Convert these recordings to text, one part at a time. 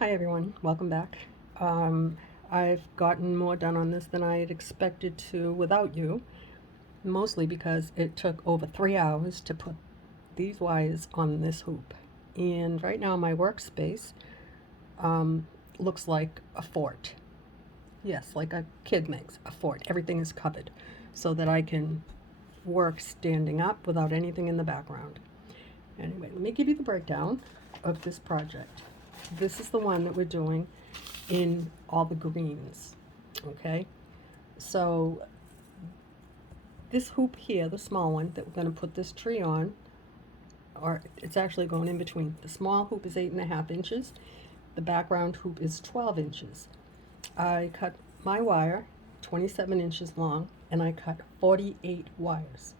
Hi everyone, welcome back. I've gotten more done on this than I had expected to without you, mostly because it took over 3 hours to put these wires on this hoop. And right now my workspace um, looks like a fort. Yes, like a kid makes a fort. Everything is covered so that I can work standing up without anything in the background. Anyway, let me give you the breakdown of this project. This is the one that we're doing in all the greens, okay? So this hoop here, the small one that we're going to put this tree on, or it's actually going in between. The small hoop is 8.5 inches. The background hoop is 12 inches. I cut my wire 27 inches long and I cut 48 wires.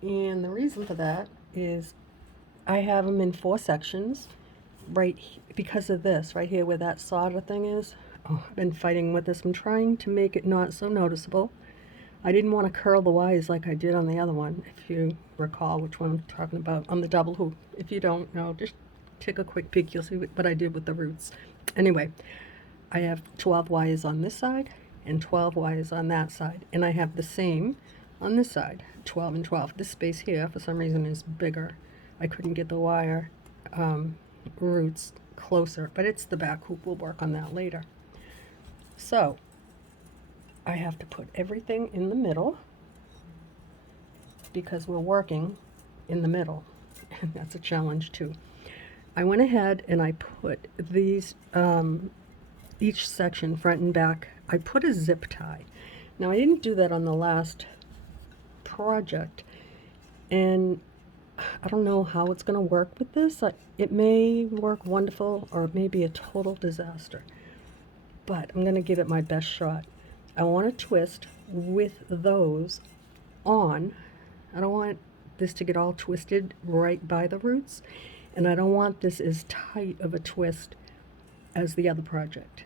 And the reason for that is I have them in 4 sections because of this right here where that solder thing is. Oh, I've been fighting with this. I'm trying to make it not so noticeable. I didn't want to curl the wires like I did on the other one, if you recall which one I'm talking about, on the double hoop. If you don't know, just take a quick peek. You'll see what I did with the roots. Anyway, I have 12 wires on this side and 12 wires on that side. And I have the same on this side, 12 and 12. This space here, for some reason, is bigger. I couldn't get the wire roots closer, but it's the back hoop. We'll work on that later. So I have to put everything in the middle because we're working in the middle. And that's a challenge too. I went ahead and I put these, each section, front and back, I put a zip tie. Now I didn't do that on the last project, and I don't know how it's going to work with this. It may work wonderful or it may be a total disaster, but I'm going to give it my best shot. I want to twist with those on. I don't want this to get all twisted right by the roots, and I don't want this as tight of a twist as the other project.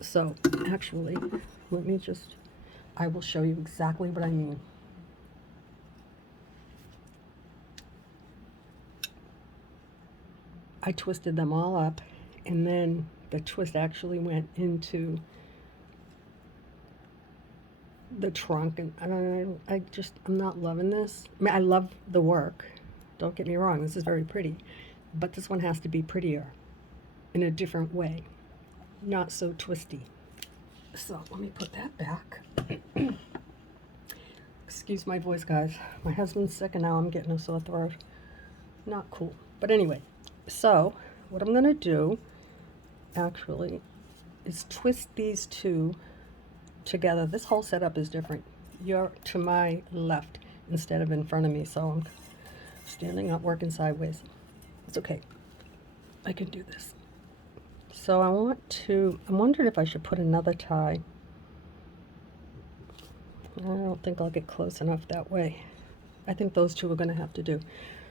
So actually, I will show you exactly what I mean. I twisted them all up, and then the twist actually went into the trunk, and I'm not loving this. I mean, I love the work. Don't get me wrong, this is very pretty, but this one has to be prettier in a different way, not so twisty. So let me put that back. Excuse my voice, guys. My husband's sick and now I'm getting a sore throat. Not cool. But anyway, so what I'm gonna do actually is twist these two together. This whole setup is different. You're to my left instead of in front of me, so I'm standing up working sideways. It's okay. I can do this. So I'm wondering if I should put another tie. I don't think I'll get close enough that way. I think those two are going to have to do.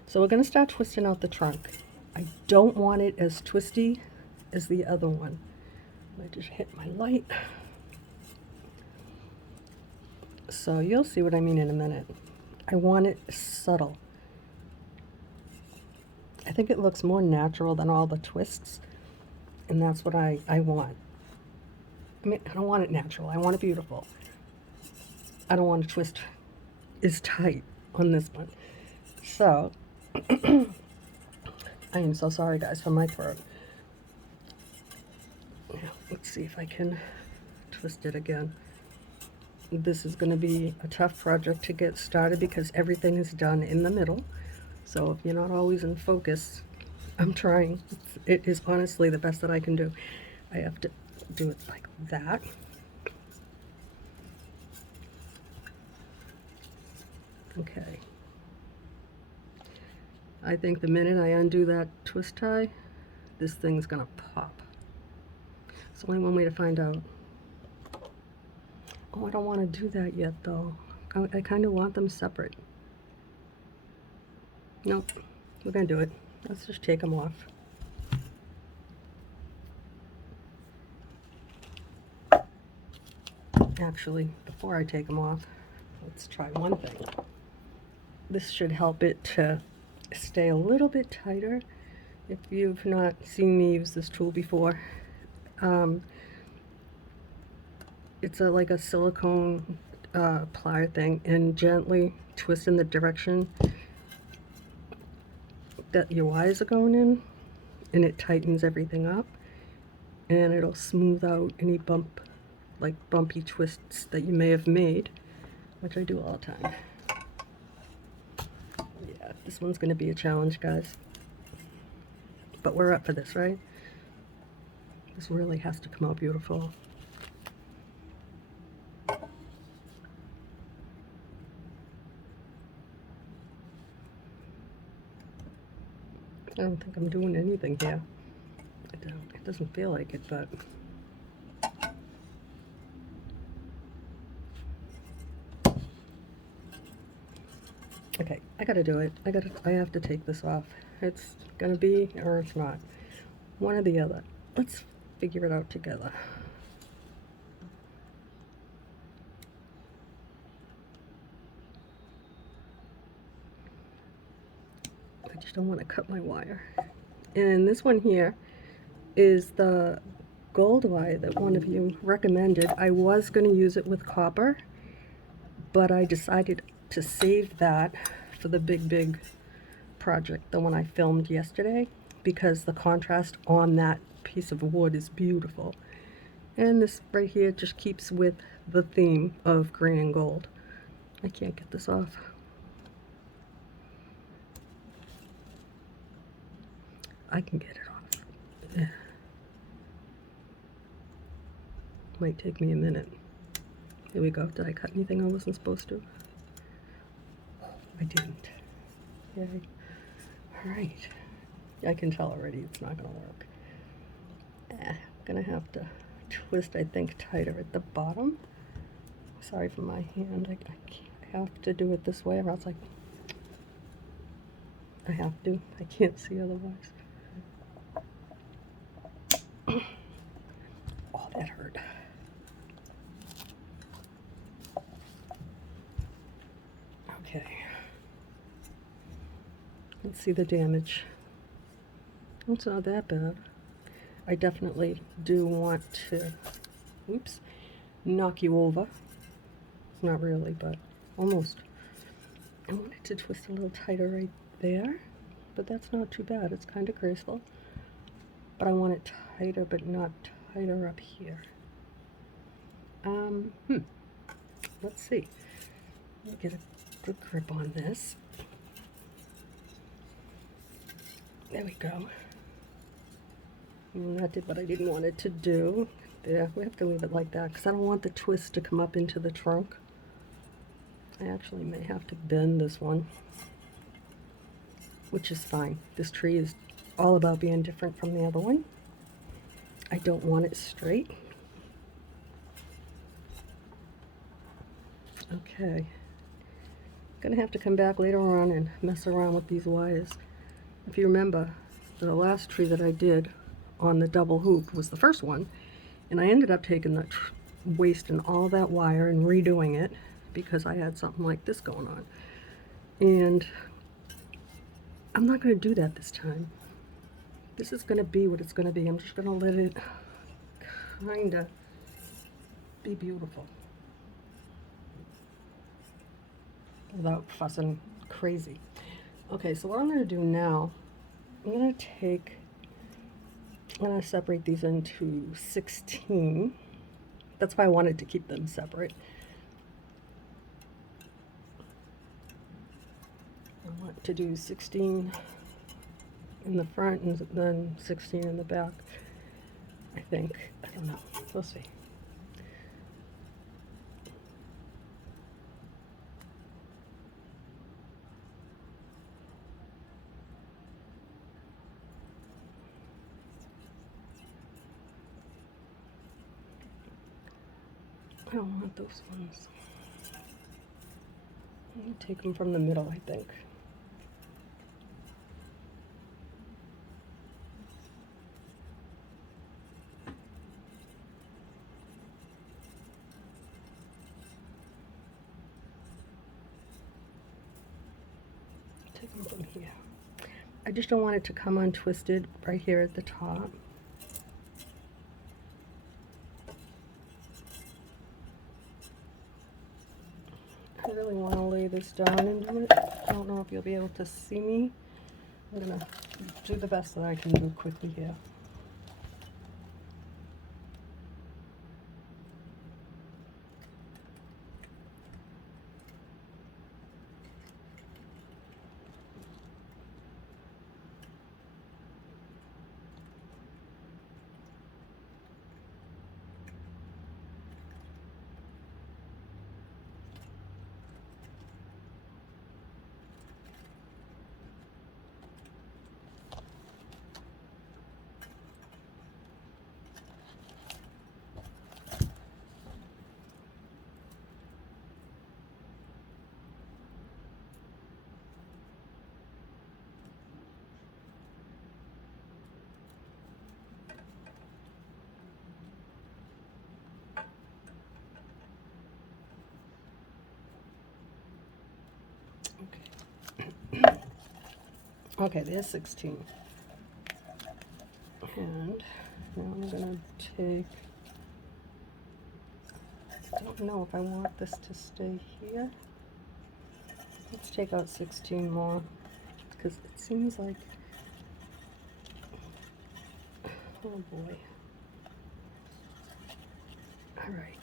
So we're going to start twisting out the trunk. I don't want it as twisty as the other one. I just hit my light. So you'll see what I mean in a minute. I want it subtle. I think it looks more natural than all the twists, and that's what I want. I mean, I don't want it natural. I want it beautiful. I don't want to twist as tight on this one. So, I am so sorry, guys, for my throat. Now, let's see if I can twist it again. This is going to be a tough project to get started because everything is done in the middle. So if you're not always in focus, I'm trying. It is honestly the best that I can do. I have to do it like that. Okay. I think the minute I undo that twist tie, this thing's gonna pop. It's only one way to find out. Oh, I don't want to do that yet though. I kind of want them separate. Nope, we're gonna do it. Let's just take them off. Actually, before I take them off, let's try one thing. This should help it to stay a little bit tighter If you've not seen me use this tool before, um, it's like a silicone plier thing, and gently twist in the direction that your wires are going in, and it tightens everything up, and it'll smooth out any bumpy twists that you may have made, which I do all the time. Yeah, this one's going to be a challenge, guys. But we're up for this, right? This really has to come out beautiful. I don't think I'm doing anything here. It doesn't feel like it, but okay, I gotta do it. I have to take this off. It's gonna be, or it's not. One or the other. Let's figure it out together. I just don't want to cut my wire. And this one here is the gold wire that one of you recommended. I was going to use it with copper, but I decided to save that for the big project, the one I filmed yesterday, because the contrast on that piece of wood is beautiful. And this right here just keeps with the theme of green and gold. I can't get this off. I can get it off. Yeah. Might take me a minute. Here we go. Did I cut anything I wasn't supposed to? I didn't. Yay. Alright. I can tell already it's not going to work. Gonna have to twist, I think, tighter at the bottom. Sorry for my hand. I have to do it this way, or else I have to. I can't see otherwise. Oh, that hurt. Okay. Let's see the damage. It's not that bad. I definitely do want to, oops, knock you over. Not really, but almost. I wanted to twist a little tighter right there, but that's not too bad. It's kind of graceful. But I want it tighter, but not tighter up here. Let's see. Let me get a good grip on this. There we go. And that did what I didn't want it to do. Yeah, we have to leave it like that because I don't want the twist to come up into the trunk. I actually may have to bend this one, which is fine. This tree is all about being different from the other one. I don't want it straight. Okay. Gonna have to come back later on and mess around with these wires. If you remember, the last tree that I did on the double hoop was the first one, and I ended up taking wasting all that wire and redoing it because I had something like this going on. And I'm not going to do that this time. This is going to be what it's going to be. I'm just going to let it kind of be beautiful without fussing crazy. Okay, so what I'm going to do now, I'm going to separate these into 16. That's why I wanted to keep them separate. I want to do 16 in the front and then 16 in the back, I think. I don't know. We'll see. I don't want those ones. I'm going to take them from the middle, I think. Take them from here. I just don't want it to come untwisted right here at the top. I really want to lay this down into it. I don't know if you'll be able to see me. I'm going to do the best that I can do quickly here. Okay, there's 16. And now I'm going to take, I don't know if I want this to stay here. Let's take out 16 more, because it seems like, oh boy. All right.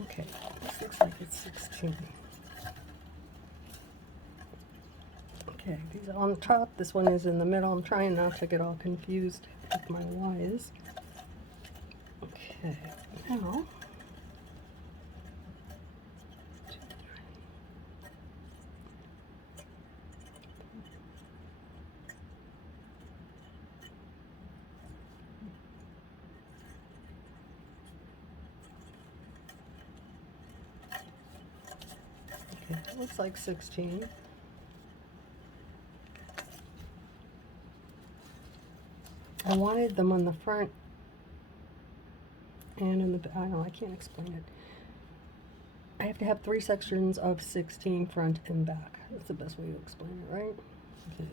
Okay, this looks like it's 16. Okay, these are on top, this one is in the middle. I'm trying not to get all confused with my wires. Okay, now, okay, that looks like 16. I wanted them on the front and in the back. I don't know, I can't explain it. I have to have 3 sections of 16 front and back. That's the best way to explain it, right? Okay.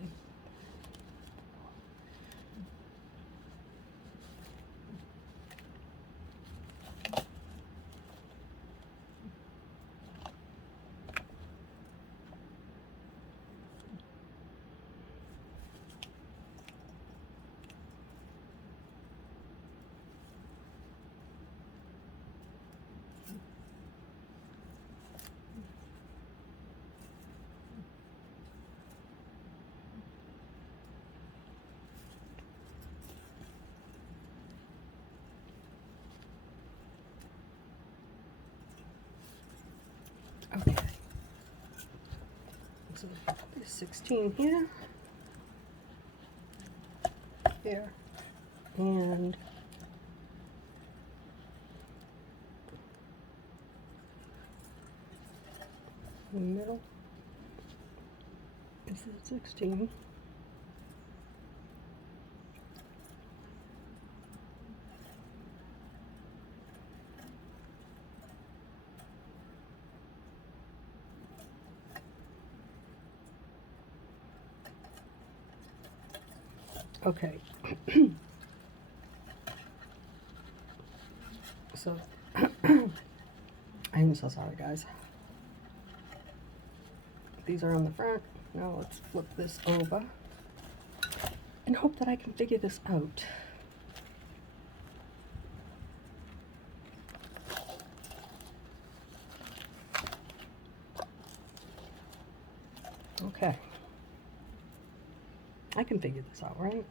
Okay. So there's 16 here, here, and in the middle. This is 16. Okay. So, I'm so sorry, guys. These are on the front. Now let's flip this over and hope that I can figure this out. Okay. I can figure this out, right?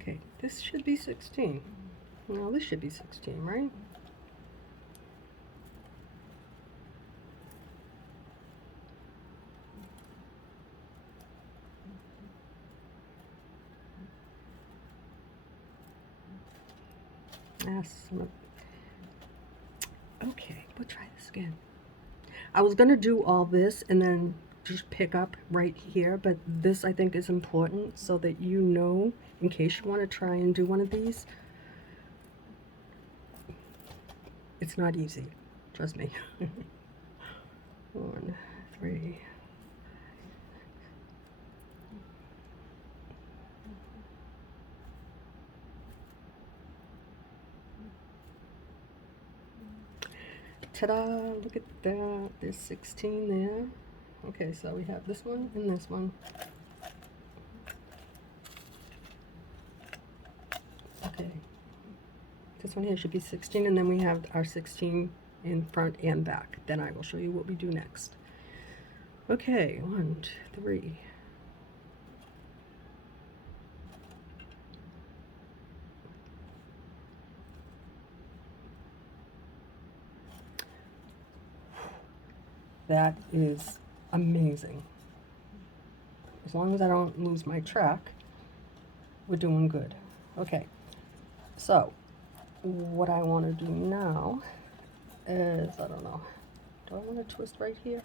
Okay, this should be 16. No, this should be 16, right? Yes. Okay, we'll try this again. I was gonna do all this and then just pick up right here, but this I think is important so that you know in case you want to try and do one of these. It's not easy, trust me. 1, 3. Ta-da! Look at that. There's 16 there. Okay, so we have this one and this one. Okay. This one here should be 16, and then we have our 16 in front and back. Then I will show you what we do next. Okay, 1, 2, 3. That is amazing. As long as I don't lose my track, we're doing good. Okay, so what I want to do now is, I don't know, do I want to twist right here?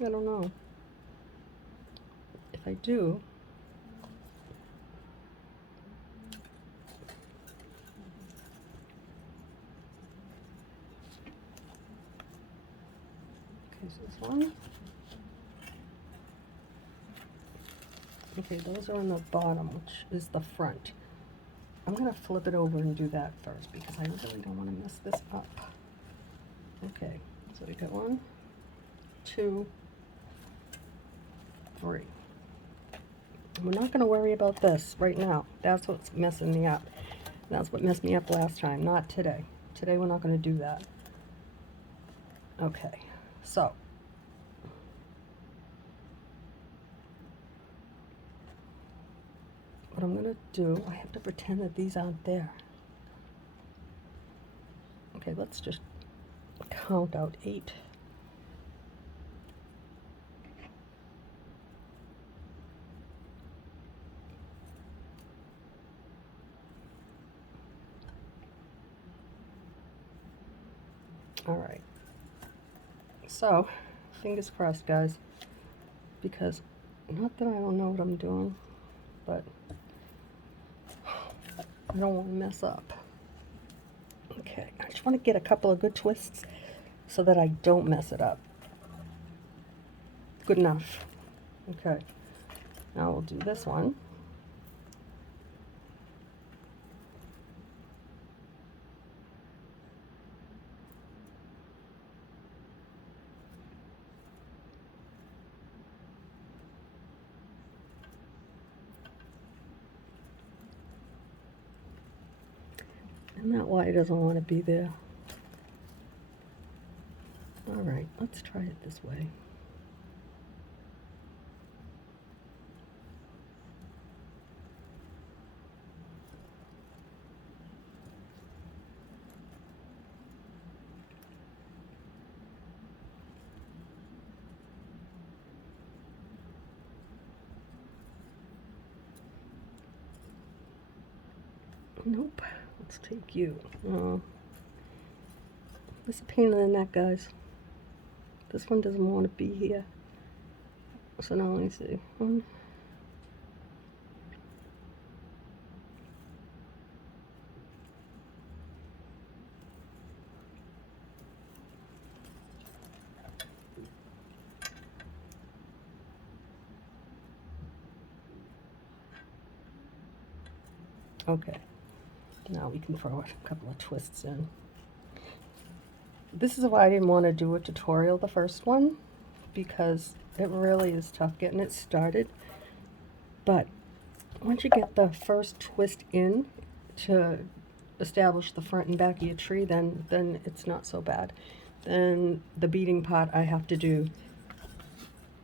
I don't know. If I do, okay, so this one. Okay, those are on the bottom, which is the front. I'm going to flip it over and do that first because I really don't want to mess this up. Okay, so we got 1, 2, 3. We're not going to worry about this right now. That's what's messing me up. That's what messed me up last time, not today. Today we're not going to do that. Okay, so what I'm going to do, I have to pretend that these aren't there. Okay, let's just count out 8. All right. So, fingers crossed, guys, because not that I don't know what I'm doing, but I don't want to mess up. Okay, I just want to get a couple of good twists so that I don't mess it up. Good enough. Okay, now we'll do this one. And that wire doesn't want to be there. All right, let's try it this way. Nope. Let's take you. This is a pain in the neck, guys. This one doesn't want to be here. So now let me see. Okay. Now we can throw a couple of twists in. This is why I didn't want to do a tutorial the first one, because it really is tough getting it started. But once you get the first twist in to establish the front and back of your tree, then it's not so bad. Then the beading part I have to do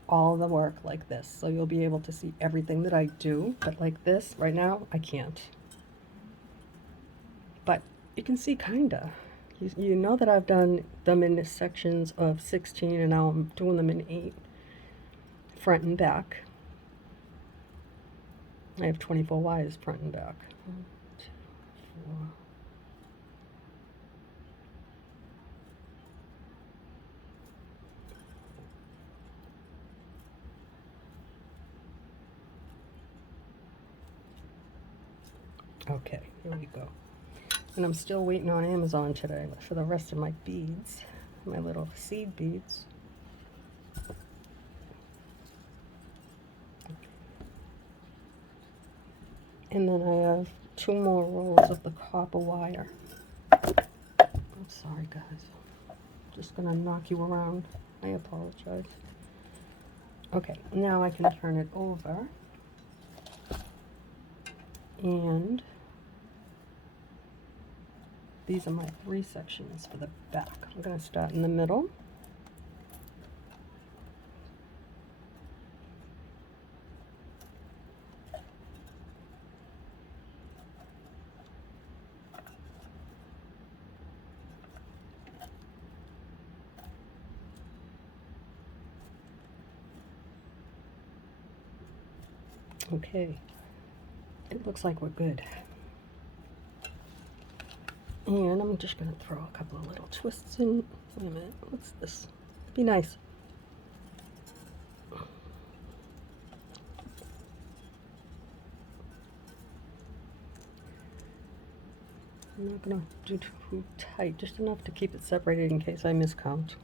all the work like this, so you'll be able to see everything that I do, but like this, right now, I can't. But you can see kinda. You know that I've done them in sections of 16 and now I'm doing them in 8, front and back. I have 24 wires front and back. 1, 2, 4. Okay, here we go. And I'm still waiting on Amazon today for the rest of my beads, my little seed beads. And then I have 2 more rolls of the copper wire. I'm sorry, guys. Just gonna knock you around. I apologize. Okay, now I can turn it over. And these are my 3 sections for the back. I'm gonna start in the middle. Okay, it looks like we're good. And I'm just going to throw a couple of little twists in. Wait a minute, what's this? Be nice. I'm not going to do too tight, just enough to keep it separated in case I miscount.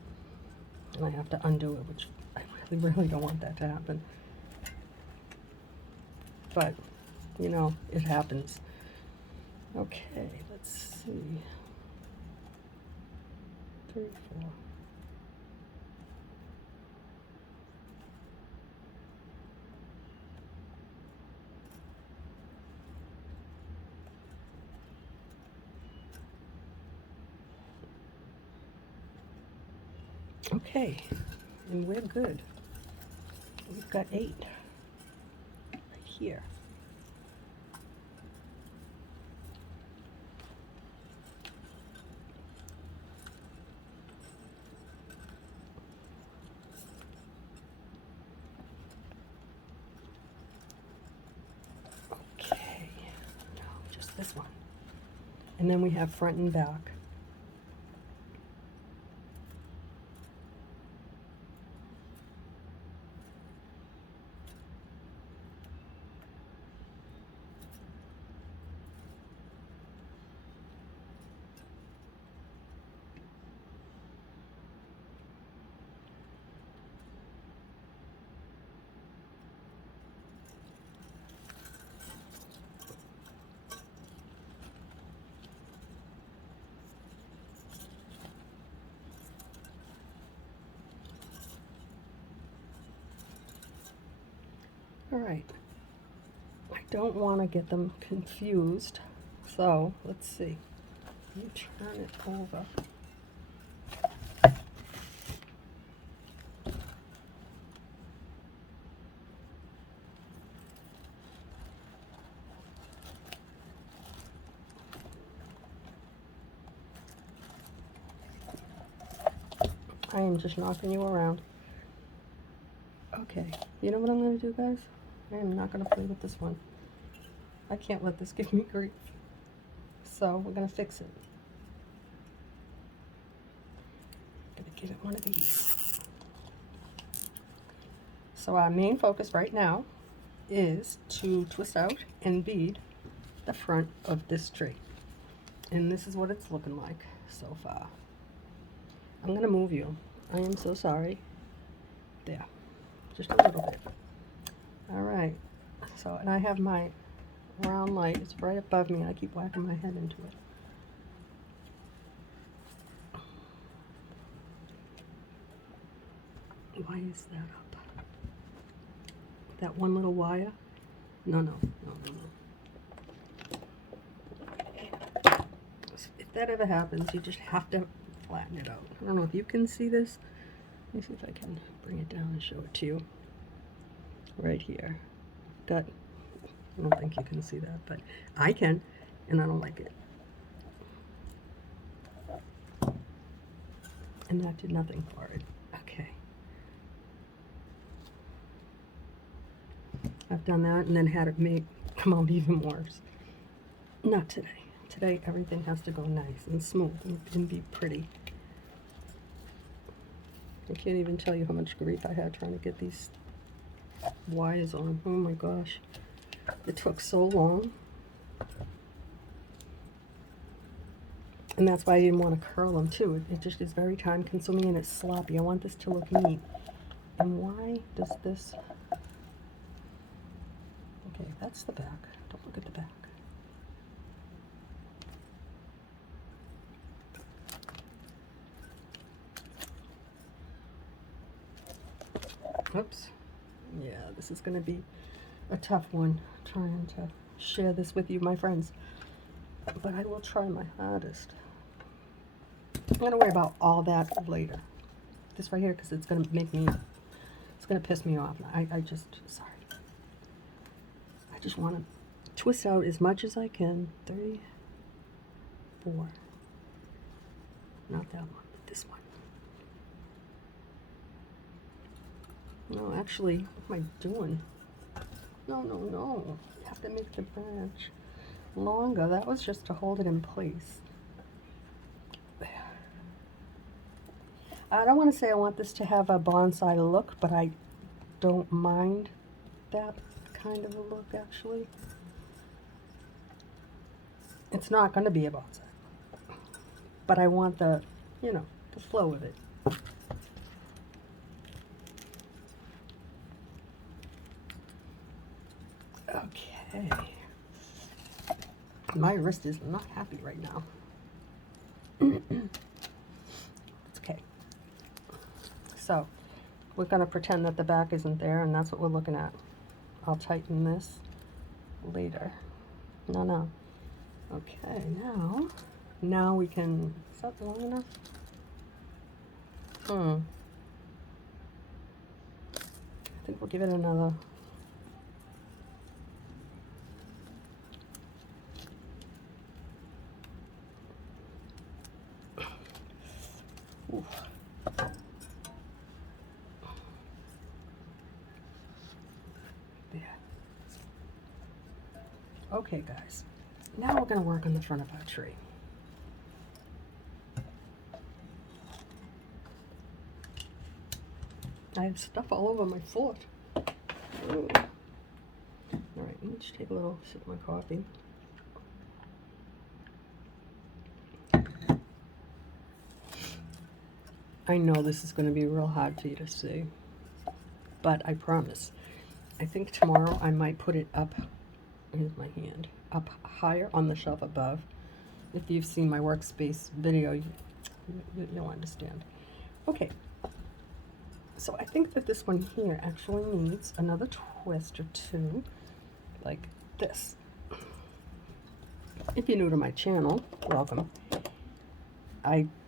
And I have to undo it, which I really don't want that to happen. But, you know, it happens. Okay, let's see. 3, 4. Okay, and we're good. We've got 8 right here. Okay, no, just this one. And then we have front and back. All right, I don't want to get them confused, so let's see. Let me turn it over. I am just knocking you around. Okay, you know what I'm going to do, guys? I am not going to play with this one. I can't let this give me grief. So we're going to fix it. I'm going to give it one of these. So our main focus right now is to twist out and bead the front of this tree. And this is what it's looking like so far. I'm going to move you. I am so sorry. There. Just a little bit. All right. So, and I have my round light. It's right above me, and I keep whacking my head into it. Why is that up? That one little wire? No. If that ever happens, you just have to flatten it out. I don't know if you can see this, Let me see if I can bring it down and show it to you. Right here. Got, I don't think you can see that, but I can, and I don't like it. And that did nothing for it. Okay. I've done that and then had it come out even worse. Not today. Today everything has to go nice and smooth and be pretty. I can't even tell you how much grief I had trying to get these wires on. Oh my gosh. It took so long. And that's why I didn't want to curl them too. It just is very time consuming and it's sloppy. I want this to look neat. And why does this... Okay, that's the back. Don't look at the back. Oops. Yeah, this is going to be a tough one, trying to share this with you, my friends. But I will try my hardest. I'm going to worry about all that later. This right here, because it's going to make me, it's going to piss me off. I just, sorry. I just want to twist out as much as I can. 3, 4. Not that one, but this one. No, actually, what am I doing? No, no, no. You have to make the branch longer. That was just to hold it in place. I don't want to say I want this to have a bonsai look, but I don't mind that kind of a look, actually. It's not going to be a bonsai, but I want the, you know, the flow of it. Okay. My wrist is not happy right now. It's okay. So, we're going to pretend that the back isn't there, and that's what we're looking at. I'll tighten this later. No. Okay, now we can, is that long enough? I think we'll give it another. Oof. There. Okay, guys. Now we're going to work on the front of our tree. I have stuff all over my foot. Ooh. All right, let me just take a little sip of my coffee. I know this is going to be real hard for you to see, but I promise. I think tomorrow I might put it up, here's my hand, up higher on the shelf above. If you've seen my workspace video, you'll understand. Okay, so I think that this one here actually needs another twist or two, like this. If you're new to my channel, welcome.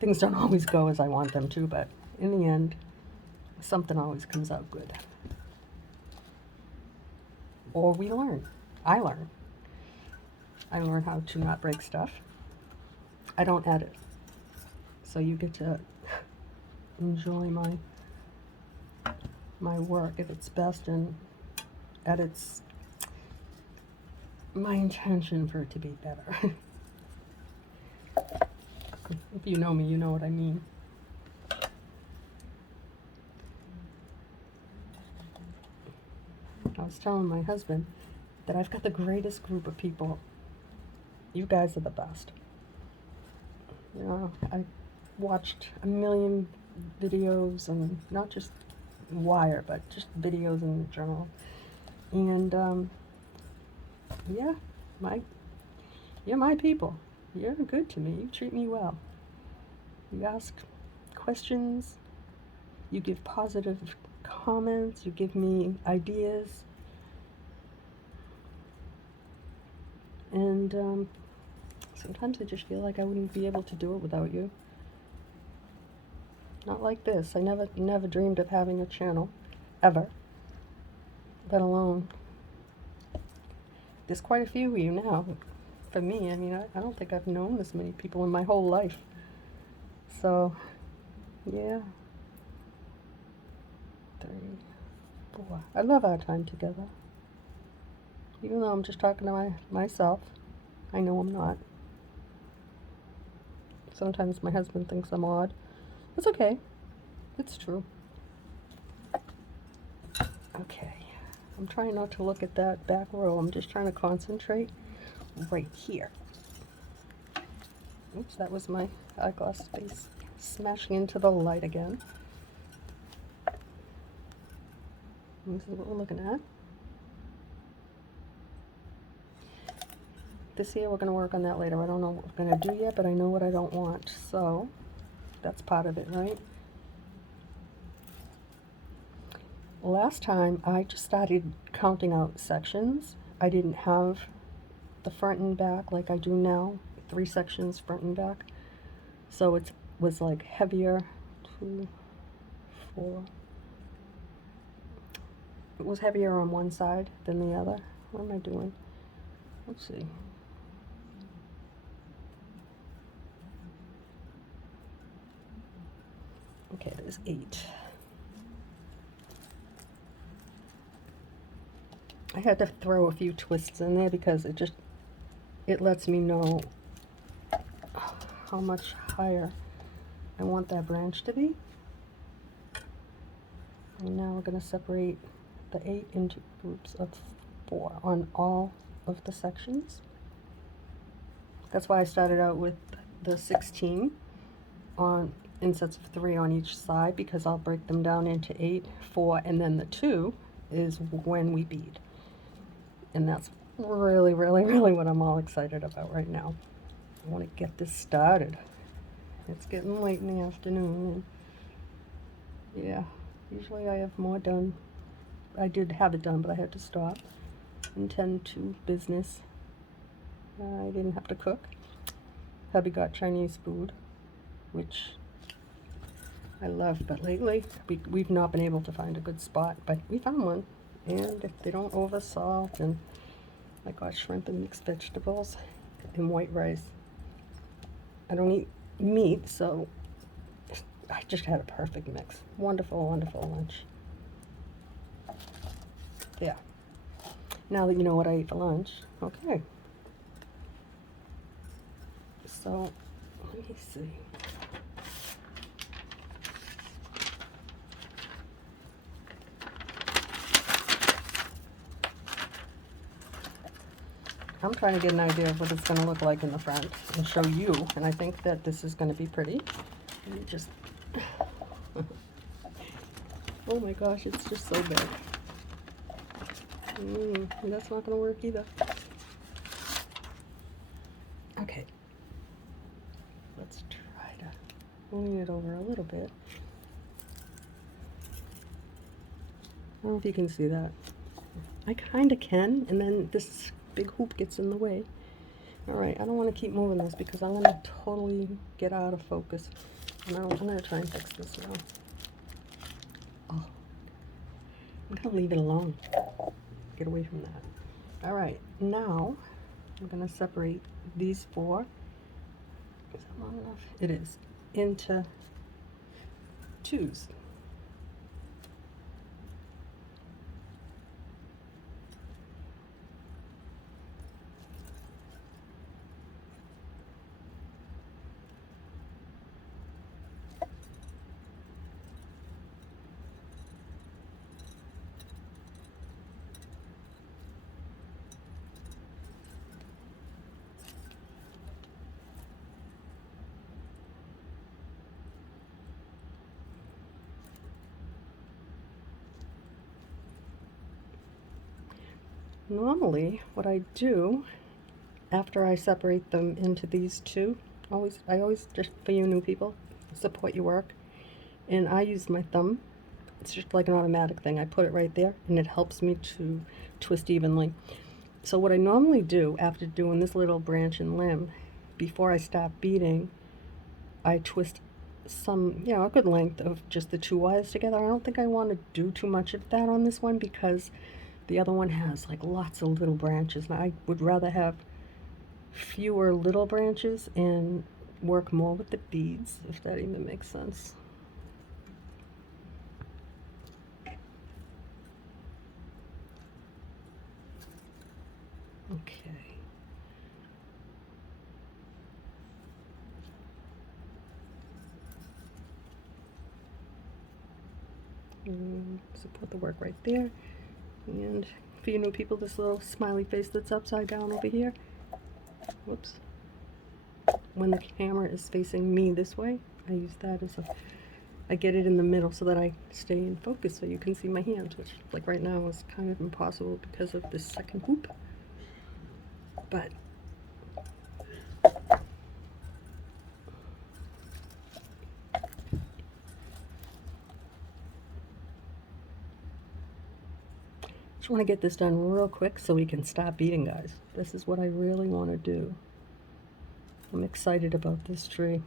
Things don't always go as I want them to, but in the end, something always comes out good. Or we learn. I learn. I learn how to not break stuff. I don't edit. So you get to enjoy my work if it's best, and edits my intention for it to be better. If you know me, you know what I mean. I was telling my husband that I've got the greatest group of people. You guys are the best. You know, I watched a million videos, and not just Wire, but just videos in general. And yeah, you're my people. You're good to me. You treat me well. You ask questions. You give positive comments. You give me ideas. And sometimes I just feel like I wouldn't be able to do it without you. Not like this. I never dreamed of having a channel, ever. Let alone, there's quite a few of you now. For me, I mean, I don't think I've known this many people in my whole life. So, yeah. 3, 4. I love our time together. Even though I'm just talking to myself, I know I'm not. Sometimes my husband thinks I'm odd. It's okay. It's true. Okay. I'm trying not to look at that back row. I'm just trying to concentrate right here. Oops, that was my eyeglass face smashing into the light again. This is what we're looking at. This here, we're going to work on that later. I don't know what we're going to do yet, but I know what I don't want. So, that's part of it, right? Last time, I just started counting out sections. I didn't have the front and back like I do now. 3 sections, front and back. So it was like heavier. 2, 4. It was heavier on one side than the other. What am I doing? Let's see. Okay, there's 8. I had to throw a few twists in there because it lets me know how much higher I want that branch to be. And now we're going to separate the 8 into groups of 4 on all of the sections. That's why I started out with the 16 on in sets of 3 on each side, because I'll break them down into 8, 4, and then the 2 is when we bead. And that's really, really, really what I'm all excited about right now. I want to get this started. It's getting late in the afternoon, and yeah, usually I have more done. I did have it done, but I had to stop and tend to business. I didn't have to cook. Hubby got Chinese food, which I love, but lately we've not been able to find a good spot, but we found one. And if they don't over salt, and I got shrimp and mixed vegetables and white rice. I don't eat meat, so I just had a perfect mix. Wonderful, wonderful lunch. Yeah. Now that you know what I eat for lunch, okay. So, let me see. I'm trying to get an idea of what it's going to look like in the front and show you, and I think that this is going to be pretty. Let me just... Oh my gosh, it's just so big. That's not going to work either. Okay. Let's try to lean it over a little bit. I don't know if you can see that. I kind of can, and then this big hoop gets in the way. Alright, I don't want to keep moving this because I'm going to totally get out of focus. And I'm going to try and fix this now. Oh. I'm going to leave it alone. Get away from that. Alright, now I'm going to separate these 4. Is that long enough? It is. Into 2s. Normally, what I do after I separate them into these 2, I always, just for you new people, support your work, and I use my thumb. It's just like an automatic thing. I put it right there, and it helps me to twist evenly. So what I normally do after doing this little branch and limb, before I start beading, I twist some, a good length of just the two wires together. I don't think I want to do too much of that on this one because the other one has like lots of little branches, and I would rather have fewer little branches and work more with the beads, if that even makes sense. Okay. Support the work right there. And for you new people, this little smiley face that's upside down over here, whoops, when the camera is facing me this way, I use that as I get it in the middle so that I stay in focus so you can see my hands, which like right now is kind of impossible because of this second hoop. But just want to get this done real quick so we can stop beading, guys. This is what I really want to do. I'm excited about this tree.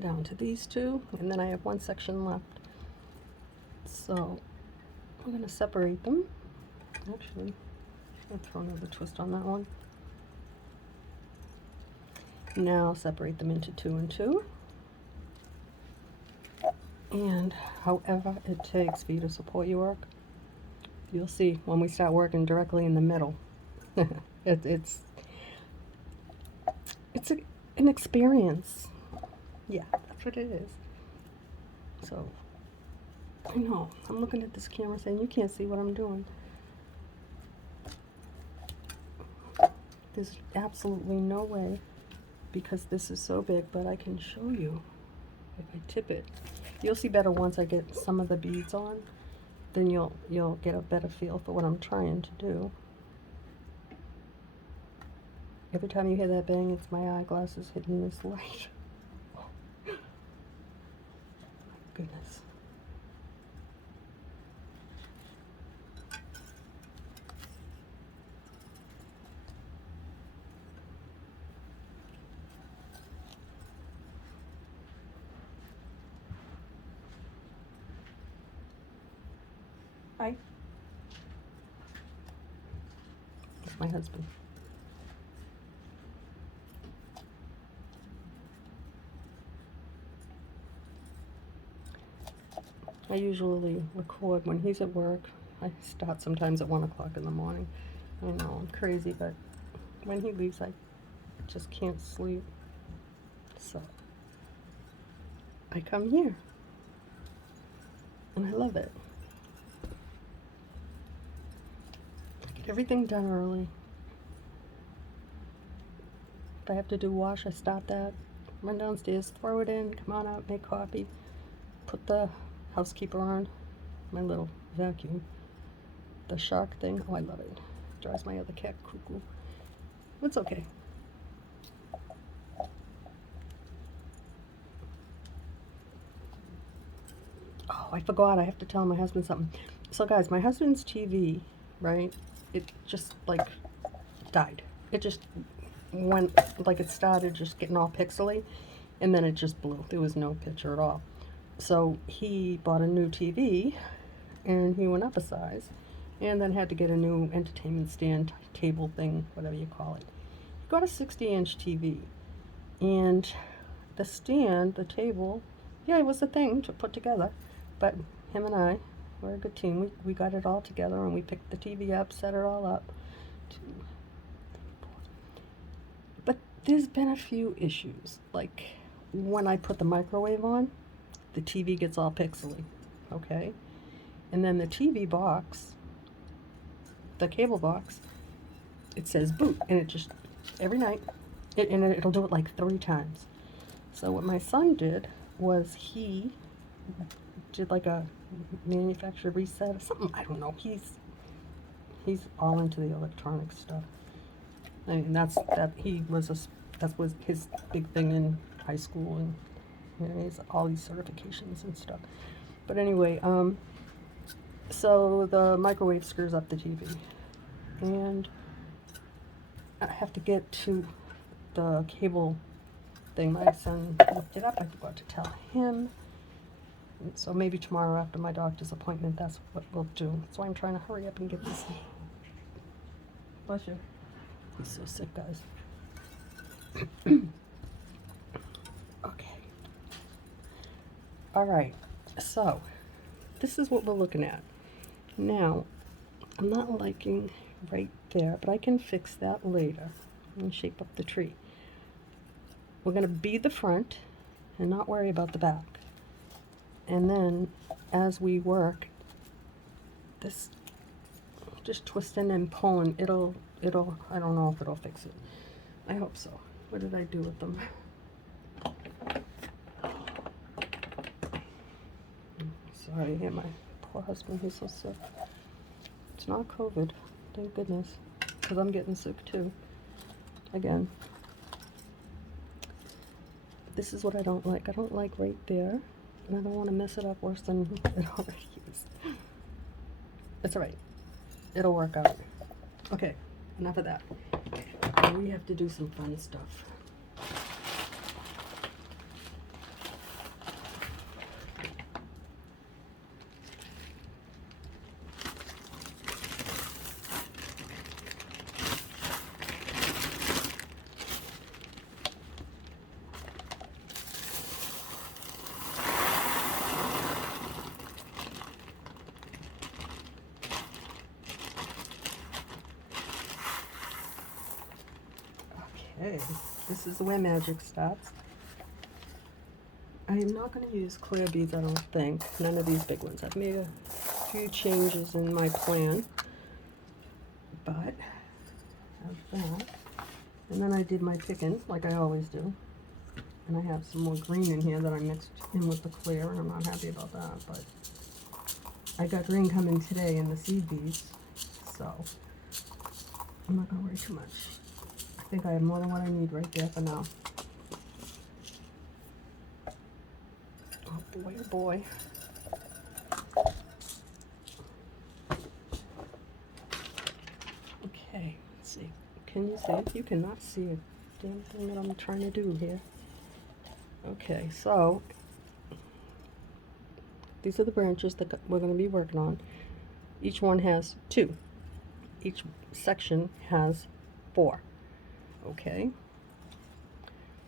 Down to these two, and then I have one section left. So I'm going to separate them. Actually, I'll throw another twist on that one. Now separate them into 2 and 2. And however it takes for you to support your work, you'll see when we start working directly in the middle. It's an experience. Yeah, that's what it is. So, I know, I'm looking at this camera saying, you can't see what I'm doing. There's absolutely no way, because this is so big, but I can show you if I tip it. You'll see better once I get some of the beads on, then you'll get a better feel for what I'm trying to do. Every time you hear that bang, it's my eyeglasses hitting this light. Goodness. Hi. That's my husband. I usually record when he's at work. I start sometimes at 1 o'clock in the morning. I know, I'm crazy, but when he leaves, I just can't sleep. So I come here, and I love it. I get everything done early. If I have to do wash, I stop that, run downstairs, throw it in, come on out, make coffee, put the housekeeper on, my little vacuum. The shark thing, oh, I love it. Drives my other cat cuckoo. It's okay. Oh, I forgot, I have to tell my husband something. So guys, my husband's TV, right, it just like died. It just went, like it started just getting all pixely, and then it just blew. There was no picture at all. So he bought a new TV, and he went up a size, and then had to get a new entertainment stand, table thing, whatever you call it. He got a 60-inch TV, and the stand, the table, yeah, it was a thing to put together, but him and I, we're a good team. We got it all together, and we picked the TV up, set it all up. But there's been a few issues, like when I put the microwave on, the TV gets all pixely, okay? And then the TV box, the cable box, it says boot, and it just, every night, And it'll do it like 3 times. So what my son did was he did like a manufacturer reset or something. I don't know. He's all into the electronic stuff. I mean, that was his big thing in high school, and you know, he has all these certifications and stuff. But anyway, so the microwave screws up the TV, and I have to get to the cable thing. My son looked it up. I forgot to tell him. So maybe tomorrow after my doctor's appointment, that's what we'll do. So I'm trying to hurry up and get this. Bless you. He's so sick, guys. Okay. All right. So this is what we're looking at. Now, I'm not liking right there, but I can fix that later and shape up the tree. We're going to bead the front and not worry about the back. And then as we work, this just twisting and pulling, it'll, I don't know if it'll fix it. I hope so. What did I do with them? Sorry, yeah, my poor husband, he's so sick. It's not COVID, thank goodness, because I'm getting sick too, again. This is what I don't like. I don't like right there, and I don't want to mess it up worse than it already is. It's alright. It'll work out. Okay, enough of that. We have to do some fun stuff. Okay, this is where magic starts. I am not going to use clear beads, I don't think. None of these big ones. I've made a few changes in my plan, but have that. And then I did my picking, like I always do. And I have some more green in here that I mixed in with the clear, and I'm not happy about that, but I got green coming today in the seed beads, so I'm not going to worry too much. I think I have more than what I need right there for now. Oh boy, oh boy. Okay, let's see. Can you see it? You cannot see a damn thing that I'm trying to do here. Okay, so these are the branches that we're going to be working on. Each one has 2. Each section has 4. Okay,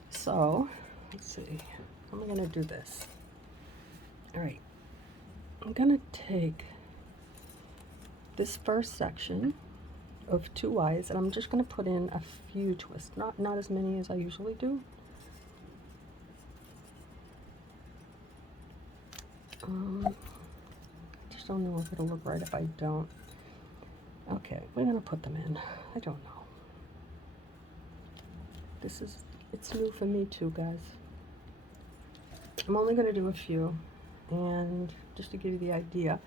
so let's see. How am I going to do this? All right, I'm going to take this first section of 2 eyes, and I'm just going to put in a few twists, not as many as I usually do. Just don't know if it'll look right if I don't. Okay, we're going to put them in. I don't know. It's new for me too, guys. I'm only going to do a few, and just to give you the idea,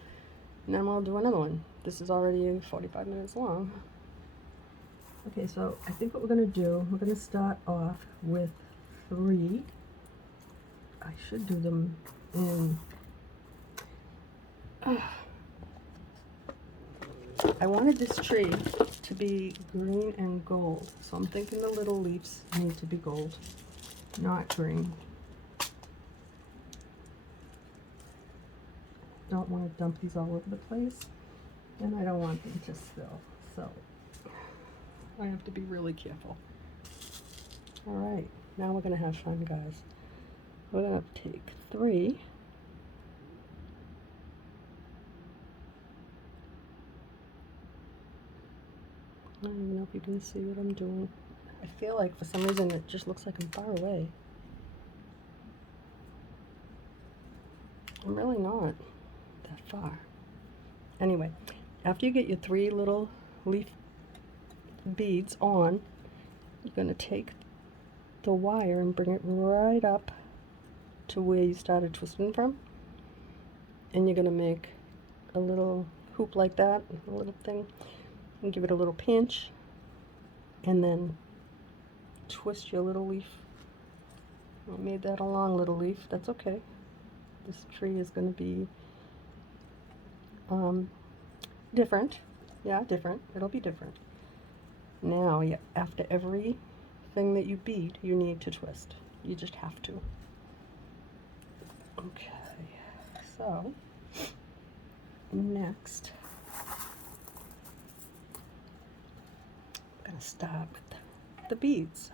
and then we'll do another one. This is already 45 minutes long. Okay, so I think what we're going to do, we're going to start off with 3. I should do them in... I wanted this tree to be green and gold, so I'm thinking the little leaves need to be gold, not green. Don't want to dump these all over the place, and I don't want them to spill, so I have to be really careful. All right, now we're going to have fun, guys. We're going to take 3. I don't even know if you can see what I'm doing. I feel like for some reason it just looks like I'm far away. I'm really not that far. Anyway, after you get your 3 little leaf beads on, you're going to take the wire and bring it right up to where you started twisting from. And you're going to make a little hoop like that, a little thing, and give it a little pinch, and then twist your little leaf. I made that a long little leaf. That's okay. This tree is going to be different. Yeah, different. It'll be different. Now, yeah, after every thing that you bead, you need to twist. You just have to. Okay, so next, I'm going to start with the beads.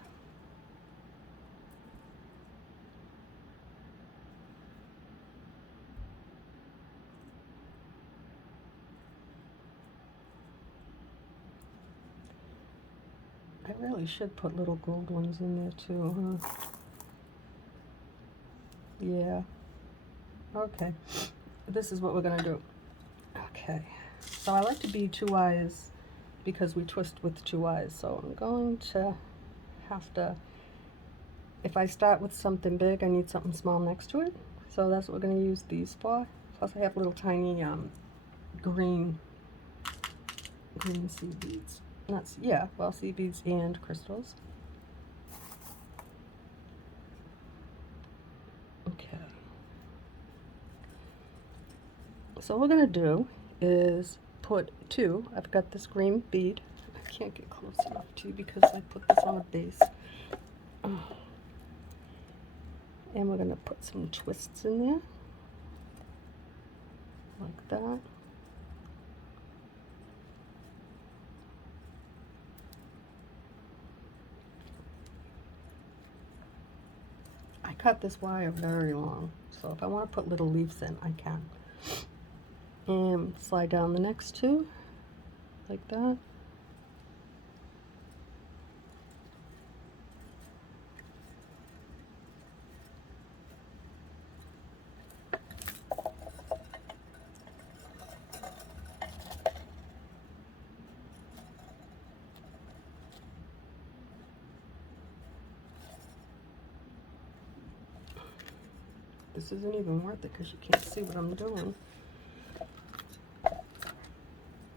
I really should put little gold ones in there too, huh? Yeah. Okay. This is what we're gonna do. Okay. So I like to bead 2 eyes because we twist with 2 eyes. So I'm going to have to, if I start with something big, I need something small next to it. So that's what we're gonna use these for. Plus I have little tiny green seed beads. Not, yeah, well, seed beads and crystals. Okay. So what we're going to do is put 2. I've got this green bead. I can't get close enough to you because I put this on a base. And we're going to put some twists in there. Like that. I cut this wire very long, so if I want to put little leaves in, I can. And slide down the next 2, like that. This isn't even worth it because you can't see what I'm doing.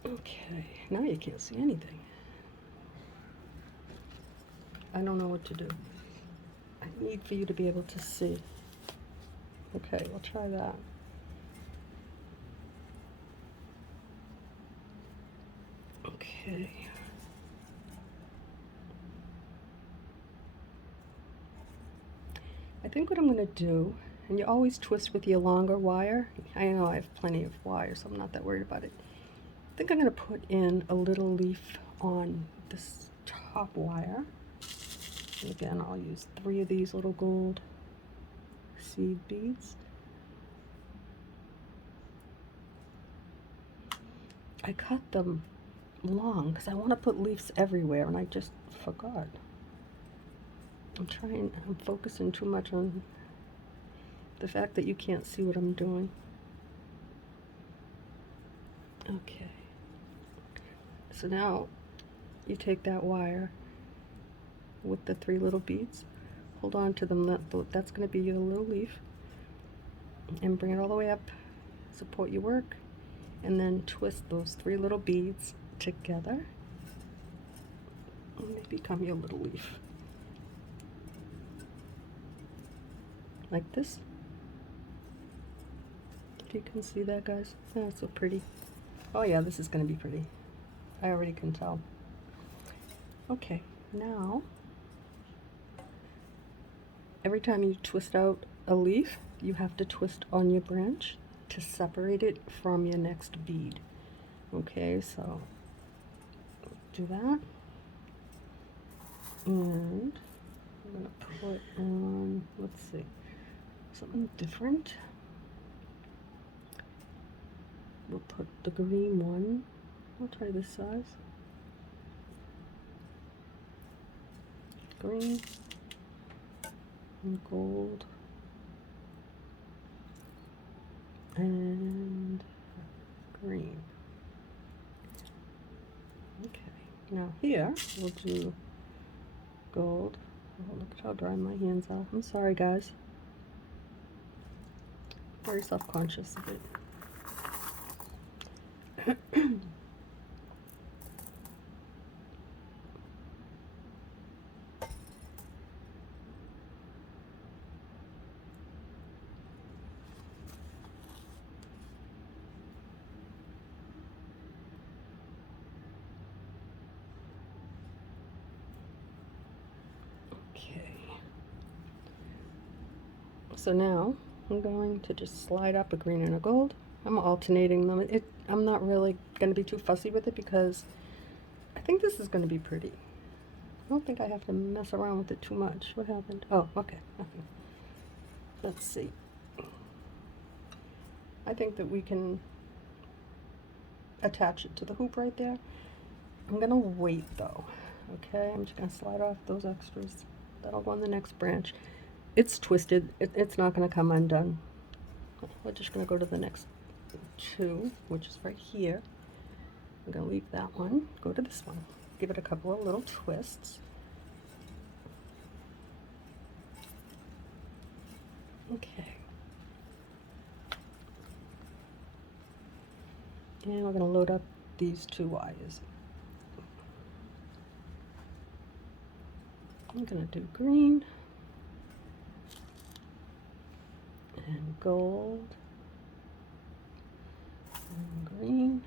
Okay, now you can't see anything. I don't know what to do. I need for you to be able to see. Okay, we'll try that. Okay. I think what I'm going to do, and you always twist with your longer wire. I know I have plenty of wire, so I'm not that worried about it. I think I'm going to put in a little leaf on this top wire. And again, I'll use 3 of these little gold seed beads. I cut them long because I want to put leaves everywhere, and I just forgot. I'm focusing too much on the fact that you can't see what I'm doing. Okay. So now you take that wire with the 3 little beads, hold on to them, that's going to be your little leaf, and bring it all the way up, support your work, and then twist those 3 little beads together, and they become your little leaf. Like this. If you can see that, guys. Oh, it's so pretty. Oh yeah, this is going to be pretty. I already can tell. Okay, now every time you twist out a leaf, you have to twist on your branch to separate it from your next bead. Okay, so do that. And I'm going to put on, let's see, something different. We'll put the green one. I'll try this size. Green and gold and green. Okay, now here we'll do gold Oh, look at how dry my hands are. I'm sorry, guys. Very self-conscious of it. Okay. So now I'm going to just slide up a green and a gold. I'm alternating them. I'm not really going to be too fussy with it because I think this is going to be pretty. I don't think I have to mess around with it too much. What happened? Oh, okay. Nothing. Let's see. I think that we can attach it to the hoop right there. I'm going to wait though. Okay, I'm just going to slide off those extras. That'll go on the next branch. It's twisted. It's not going to come undone. We're just going to go to the next two, which is right here. I'm going to leave that one, go to this one, give it a couple of little twists. Okay. And we're going to load up these two wires. I'm going to do green and gold and green.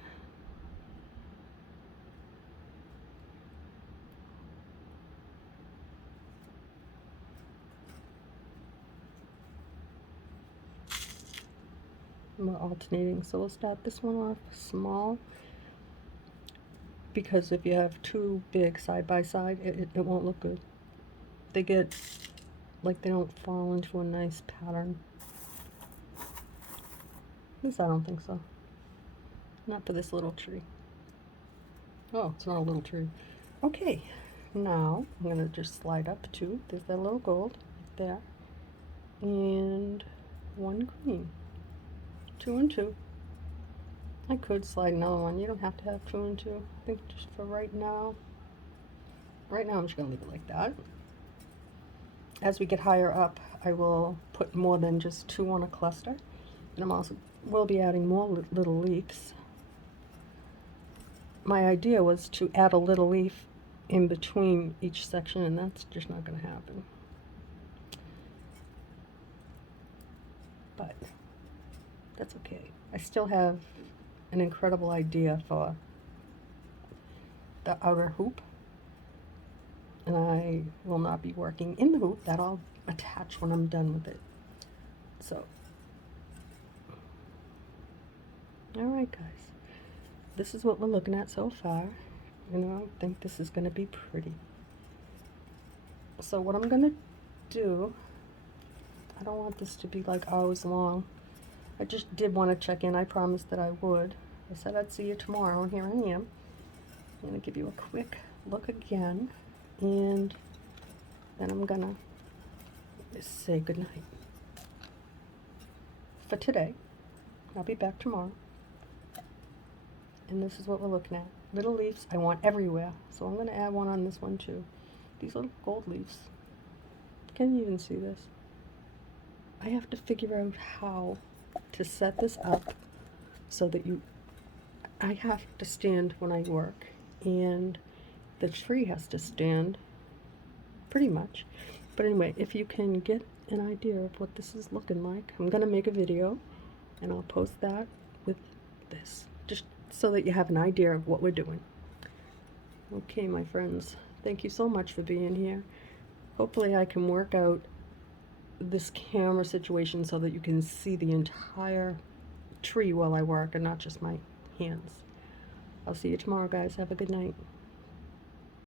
And we're alternating, so we'll start this one off small, because if you have two big side by side, it won't look good. They get, like, they don't fall into a nice pattern. At least I don't think so. Not for this little tree. Oh, it's not a little tree. Okay, now I'm going to just slide up two. There's that little gold there. And one green. 2 and 2. I could slide another one. You don't have to have 2 and 2. I think just for right now. Right now I'm just going to leave it like that. As we get higher up, I will put more than just 2 on a cluster. And I'm also will be adding more little leaves. My idea was to add a little leaf in between each section, and that's just not going to happen. But that's okay. I still have an incredible idea for the outer hoop, and I will not be working in the hoop. That I'll attach when I'm done with it. So, alright guys, this is what we're looking at so far. You know, I think this is going to be pretty. So what I'm going to do, I don't want this to be like hours long. I just did want to check in. I promised that I would. I said I'd see you tomorrow, and here I am. I'm going to give you a quick look again, and then I'm going to say goodnight for today. I'll be back tomorrow. And this is what we're looking at. Little leaves I want everywhere, so I'm going to add one on this one too. These little gold leaves. Can you even see this? I have to figure out how to set this up so that I have to stand when I work, and the tree has to stand pretty much. But anyway, if you can get an idea of what this is looking like, I'm going to make a video and I'll post that with this, just so that you have an idea of what we're doing. Okay, my friends, thank you so much for being here. Hopefully I can work out this camera situation so that you can see the entire tree while I work and not just my hands. I'll see you tomorrow, guys. Have a good night.